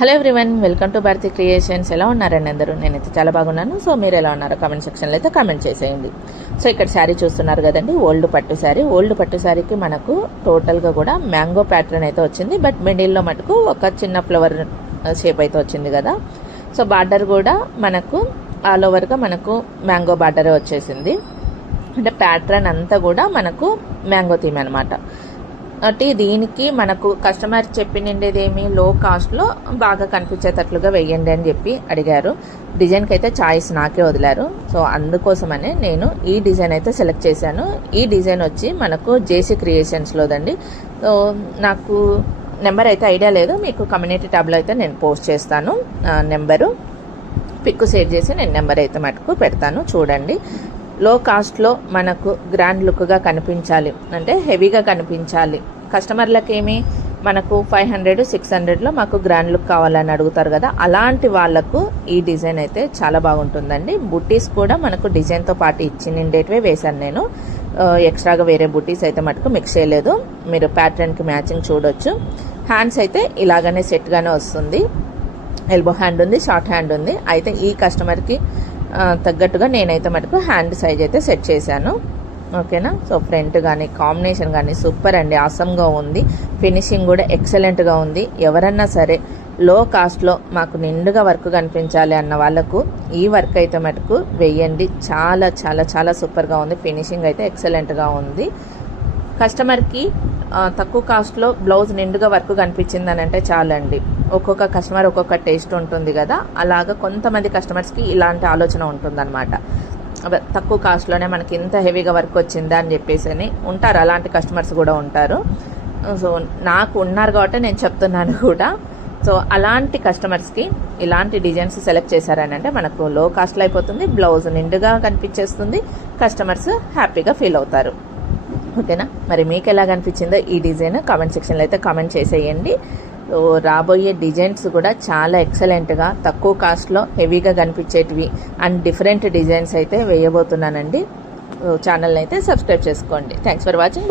Hello everyone, welcome to Bharati Creations. ఎలా ఉన్నారండి అందరూ? నేనైతే చాలా బాగున్నాను. సో మీరు ఎలా ఉన్నారో కామెంట్ సెక్షన్లో అయితే కామెంట్ చేసేయండి. సో ఇక్కడ శారీ చూస్తున్నారు కదండి, ఓల్డ్ పట్టు శారీ. ఓల్డ్ పట్టు శారీకి మనకు టోటల్గా కూడా మ్యాంగో ప్యాటర్న్ అయితే వచ్చింది. బట్ మిడిల్లో మటుకు ఒక చిన్న ఫ్లవర్ షేప్ అయితే వచ్చింది కదా. సో బార్డర్ కూడా మనకు ఆల్ ఓవర్గా మనకు మ్యాంగో బార్డరే వచ్చేసింది. అంటే ప్యాటర్న్ అంతా కూడా మనకు మ్యాంగో థీమ్ అనమాట. అంటే దీనికి మనకు కస్టమర్ చెప్పినండేది ఏమి, లో కాస్ట్లో బాగా కనిపించేటట్లుగా వేయండి అని చెప్పి అడిగారు. డిజైన్కి అయితే చాయిస్ నాకే వదిలారు. సో అందుకోసమనే నేను ఈ డిజైన్ అయితే సెలెక్ట్ చేశాను. ఈ డిజైన్ వచ్చి మనకు జేసీ క్రియేషన్స్లోదండి. సో నాకు నెంబర్ అయితే ఐడియా లేదు, మీకు కమ్యూనిటీ ట్యాబ్లో అయితే నేను పోస్ట్ చేస్తాను. నెంబరు పిక్ షేర్ చేసి నేను నెంబర్ అయితే మటుకు పెడతాను, చూడండి. లో కాస్ట్లో మనకు గ్రాండ్ లుక్గా కనిపించాలి అంటే హెవీగా కనిపించాలి. కస్టమర్లకి ఏమి మనకు 500-600లో మాకు గ్రాండ్ లుక్ కావాలని అడుగుతారు కదా, అలాంటి వాళ్ళకు ఈ డిజైన్ అయితే చాలా బాగుంటుందండి. బుట్టీస్ కూడా మనకు డిజైన్తో పాటు ఇచ్చినిండేటివే వేశాను నేను. ఎక్స్ట్రాగా వేరే బుట్టీస్ అయితే మటుకు మిక్స్ చేయలేదు. మీరు ప్యాటర్న్కి మ్యాచింగ్ చూడొచ్చు. హ్యాండ్స్ అయితే ఇలాగనే సెట్గానే వస్తుంది. ఎల్బో హ్యాండ్ ఉంది, షార్ట్ హ్యాండ్ ఉంది. అయితే ఈ కస్టమర్కి తగ్గట్టుగా నేనైతే మటుకు హ్యాండ్ సైజ్ అయితే సెట్ చేశాను. ఓకేనా. సో ఫ్రంట్ కానీ కాంబినేషన్ కానీ సూపర్ అండి, ఆసమ్గా ఉంది. ఫినిషింగ్ కూడా ఎక్సలెంట్గా ఉంది. ఎవరన్నా సరే లో కాస్ట్లో మాకు నిండుగా వర్క్ కనిపించాలి అన్న వాళ్ళకు ఈ వర్క్ అయితే మటుకు వెయ్యండి. చాలా చాలా చాలా సూపర్గా ఉంది. ఫినిషింగ్ అయితే ఎక్సలెంట్గా ఉంది. కస్టమర్కి తక్కువ కాస్ట్లో బ్లౌజ్ నిండుగా వర్క్ కనిపించింది అని అంటే చాలండి. ఒక్కొక్క కస్టమర్ ఒక్కొక్క టేస్ట్ ఉంటుంది కదా, అలాగా కొంతమంది కస్టమర్స్కి ఇలాంటి ఆలోచన ఉంటుందన్నమాట. తక్కువ కాస్ట్లోనే మనకి ఇంత హెవీగా వర్క్ వచ్చిందా అని చెప్పేసి అని ఉంటారు, అలాంటి కస్టమర్స్ కూడా ఉంటారు. సో నాకు ఉన్నారు కాబట్టి నేను చెప్తున్నాను కూడా. సో అలాంటి కస్టమర్స్కి ఇలాంటి డిజైన్స్ సెలెక్ట్ చేశారని అంటే మనకు లో కాస్ట్లో అయిపోతుంది, బ్లౌజ్ నిండుగా కనిపించేస్తుంది, కస్టమర్స్ హ్యాపీగా ఫీల్ అవుతారు. ఓకేనా. మరి మీకు ఎలా కనిపించిందో ఈ డిజైన్ కామెంట్ సెక్షన్లో అయితే కామెంట్ చేసేయండి. రాబోయే డిజైన్స్ కూడా చాలా ఎక్సలెంట్గా తక్కువ కాస్ట్లో హెవీగా కనిపించేటివి అండ్ డిఫరెంట్ డిజైన్స్ అయితే వేయబోతున్నానండి. ఛానల్ని అయితే సబ్స్క్రైబ్ చేసుకోండి. Thanks for watching.